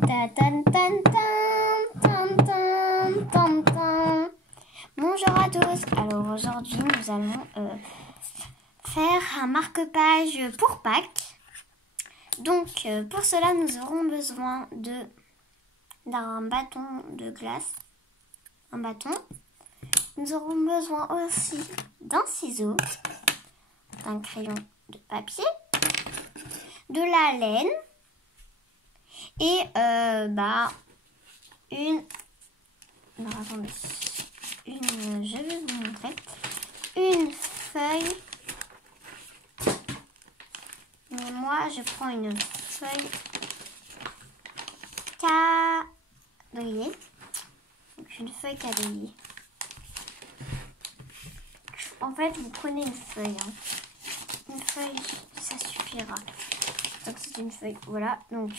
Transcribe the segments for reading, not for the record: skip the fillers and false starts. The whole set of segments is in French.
Ta tan tan tan tan tan tan tan. Bonjour à tous. Alors aujourd'hui nous allons faire un marque-page pour Pâques. Donc pour cela nous aurons besoin d'un bâton de glace, un bâton. Nous aurons besoin aussi d'un ciseau, d'un crayon de papier, de la laine et je vais vous montrer une feuille. Mais moi je prends une feuille quadrillée. Donc une feuille quadrillée. En fait vous prenez une feuille. Une feuille ça suffira. Donc c'est une feuille. Voilà. Donc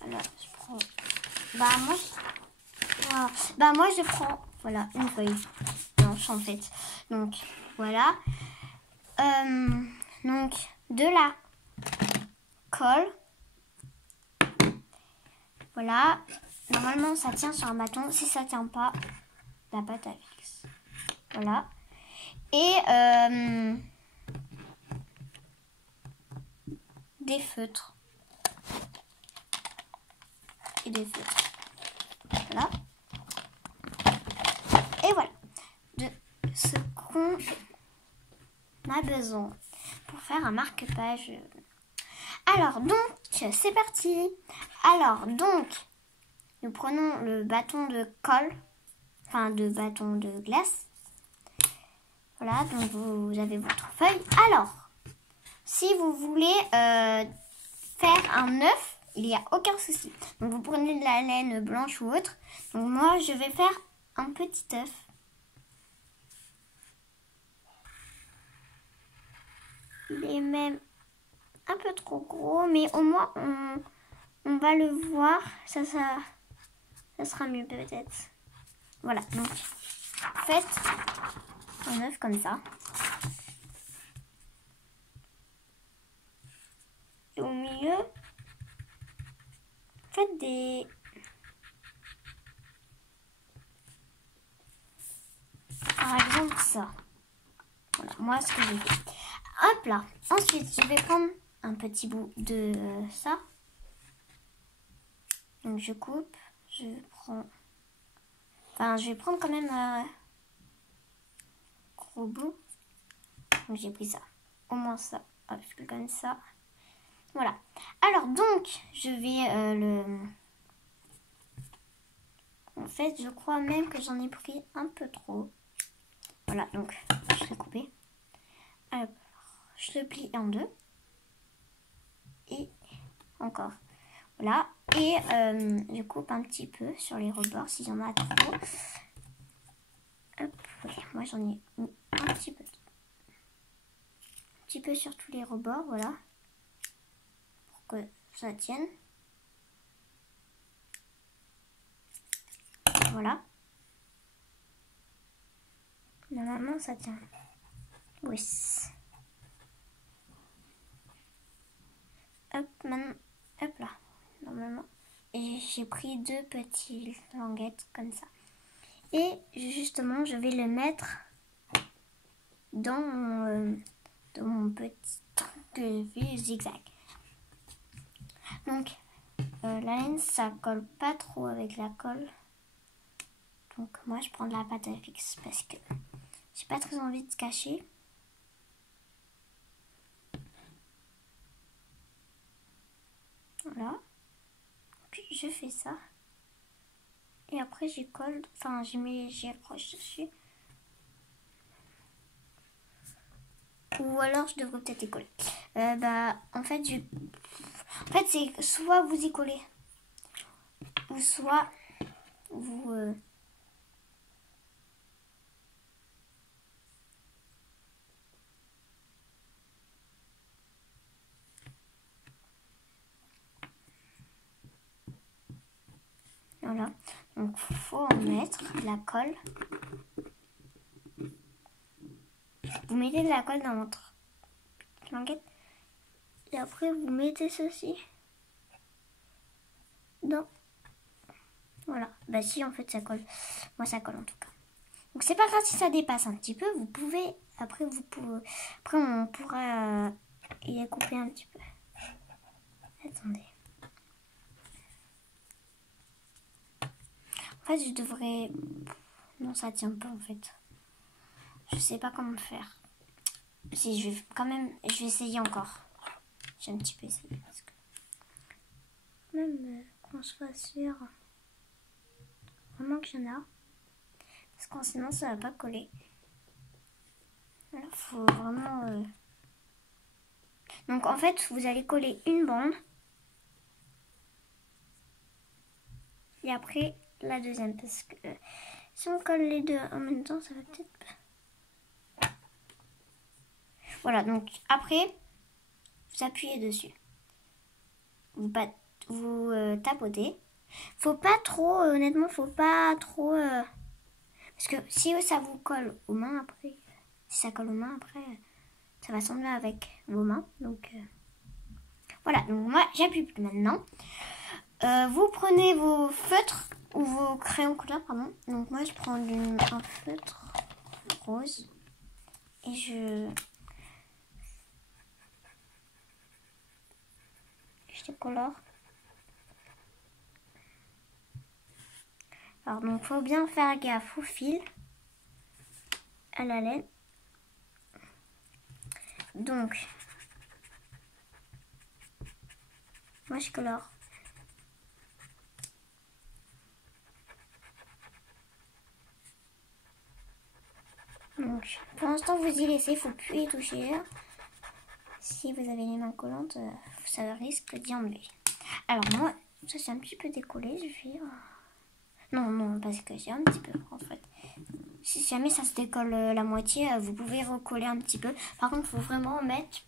voilà, je prends. Moi je prends voilà une feuille blanche en fait. Donc voilà. Donc de la colle. Voilà. Normalement ça tient sur un bâton. Si ça tient pas, la pâte à fixe. Voilà. Et des feutres. Et des feutres. Voilà. Et voilà. De ce qu'on a besoin pour faire un marque-page. Alors donc, c'est parti. Alors donc, nous prenons le bâton de colle, enfin de bâton de glace. Voilà, donc vous avez votre feuille. Alors, si vous voulez faire un œuf, il n'y a aucun souci. Donc vous prenez de la laine blanche ou autre. Donc moi, je vais faire un petit œuf. Il est même un peu trop gros, mais au moins on va le voir. Ça sera mieux peut-être. Voilà, donc faites un œuf comme ça. Et au milieu, faites des... Par exemple ça. Voilà, moi ce que j'ai fait. Hop là. Ensuite, je vais prendre un petit bout de ça. Donc je coupe. Je vais prendre quand même un gros bout. Donc j'ai pris ça. Au moins ça. Hop, je fais comme ça. Voilà. Alors donc, je vais En fait, je crois même que j'en ai pris un peu trop. Voilà, donc je vais couper. Alors, je le plie en deux. Et encore. Voilà. Et je coupe un petit peu sur les rebords s'il y en a trop. Hop, ouais, moi j'en ai mis un petit peu. Un petit peu sur tous les rebords, voilà. Pour que ça tienne. Voilà. Normalement ça tient. Oui. Hop, maintenant, hop là. Normalement. Et j'ai pris deux petites languettes comme ça. Et justement, je vais le mettre dans mon petit truc que j'ai fait zigzag. Donc, la laine, ça colle pas trop avec la colle. Donc, moi, je prends de la pâte à fixe parce que j'ai pas très envie de cacher. Voilà. Puis, je fais ça. Et après, j'y colle. Enfin, j'y accroche dessus. Ou alors, je devrais peut-être y coller. En fait, c'est soit vous y collez. Ou soit vous... Voilà, donc il faut en mettre de la colle. Vous mettez de la colle dans votre languette. Et après vous mettez ceci. Non. Voilà. Bah si, en fait, ça colle. Moi, ça colle en tout cas. Donc, c'est pas grave si ça dépasse un petit peu. Vous pouvez... Après, on pourra y découper un petit peu. Attendez. En fait, je devrais... Non, ça tient pas, en fait. Je sais pas comment faire. Si, je vais quand même... Je vais essayer encore. J'ai un petit peu essayé. Parce que... Même qu'on soit sûr... Vraiment qu'il y en a. Parce que sinon, ça va pas coller. Alors, faut vraiment... Donc, en fait, vous allez coller une bande. Et après, la deuxième. Parce que si on colle les deux en même temps, ça va peut-être... Voilà, donc après, vous appuyez dessus. Vous tapotez. Faut pas trop, honnêtement, faut pas trop... parce que si ça vous colle aux mains après, si ça colle aux mains après, ça va s'enlever avec vos mains. Donc voilà, donc moi j'appuie plus maintenant. Vous prenez vos feutres ou vos crayons couleur, pardon. Donc moi je prends un feutre rose et je décolore. Alors donc faut bien faire gaffe au fil, à la laine. Donc moi je colore. Donc pour l'instant vous y laissez, faut plus y toucher. Si vous avez les mains collantes, ça risque d'y enlever. Alors moi, ça c'est un petit peu décollé, je vais... Non, parce que j'ai un petit peu en fait. Si jamais ça se décolle la moitié, vous pouvez recoller un petit peu. Par contre, il faut vraiment mettre,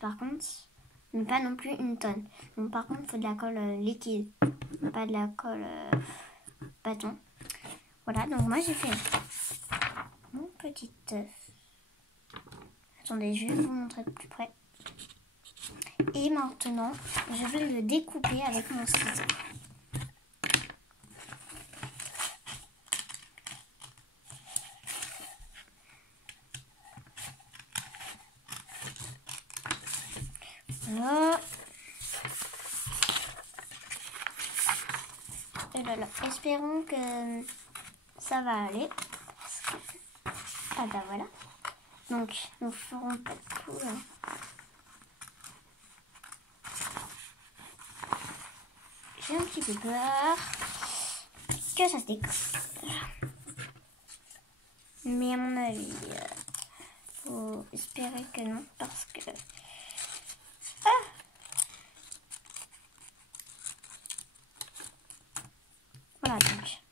mais pas non plus une tonne. Donc par contre, il faut de la colle liquide, pas de la colle bâton. Voilà, donc moi j'ai fait mon petit œuf. Attendez, je vais vous montrer de plus près. Et maintenant, je vais le découper avec mon ciseau. Voilà. Et là, espérons que ça va aller. Ah bah voilà. Donc, nous ferons pas de coup. J'ai un petit peu peur que ça se décolle. Mais à mon avis, faut espérer que non, parce que... Voilà, donc.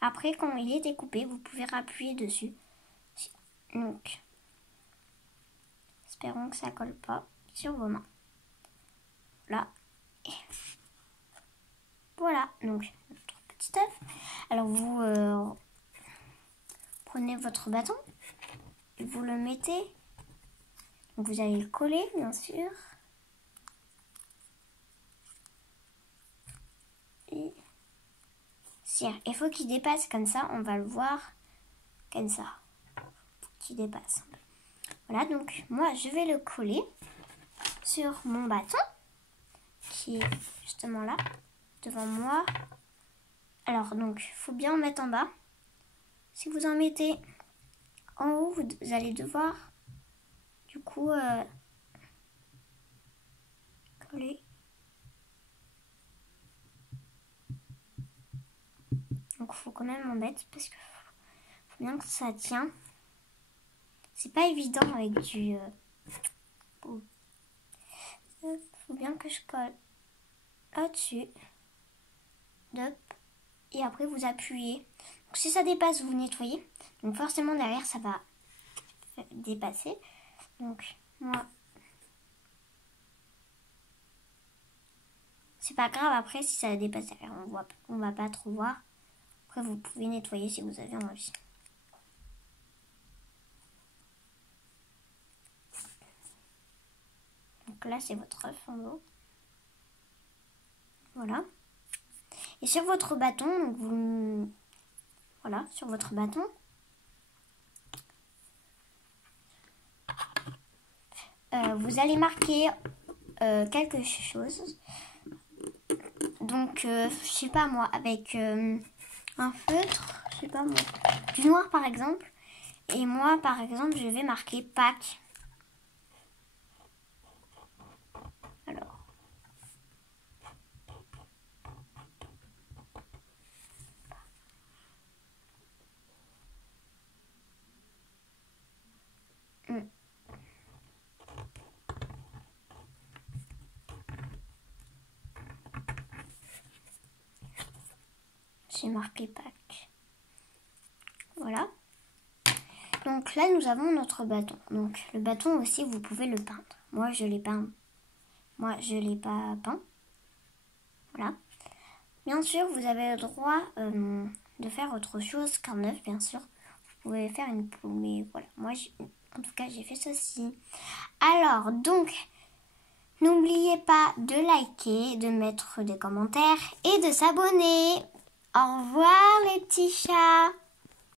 Après, quand il est découpé, vous pouvez appuyer dessus. Donc, espérons que ça colle pas sur vos mains. Là. Et voilà, donc, notre petit œuf. Alors, vous prenez votre bâton et vous le mettez. Donc, vous allez le coller, bien sûr. Et il faut qu'il dépasse comme ça, on va le voir comme ça. Qu'il dépasse. Voilà, donc moi je vais le coller sur mon bâton qui est justement là, devant moi. Alors donc, il faut bien en mettre en bas. Si vous en mettez en haut, vous allez devoir du coup coller. Donc il faut quand même en mettre parce que faut bien que ça tient. C'est pas évident avec du... faut bien que je colle là-dessus. Et après vous appuyez. Donc, si ça dépasse, vous nettoyez. Donc forcément derrière ça va dépasser. Donc moi, c'est pas grave après si ça dépasse derrière. On va pas trop voir. Après vous pouvez nettoyer si vous avez envie. Donc là c'est votre œuf en haut. Voilà. Et sur votre bâton, donc voilà, sur votre bâton, vous allez marquer quelque chose. Donc, je sais pas moi, avec un feutre, je sais pas moi, du noir par exemple. Et moi, par exemple, je vais marquer Pâques. Alors. J'ai marqué Pâques. Voilà. Donc là, nous avons notre bâton. Donc le bâton aussi, vous pouvez le peindre. Moi, je l'ai peint. Moi, je l'ai pas peint. Voilà. Bien sûr, vous avez le droit de faire autre chose qu'un œuf, bien sûr. Vous pouvez faire une poule, mais voilà. Moi, en tout cas, j'ai fait ceci. Alors, donc, n'oubliez pas de liker, de mettre des commentaires et de s'abonner. Au revoir les petits chats.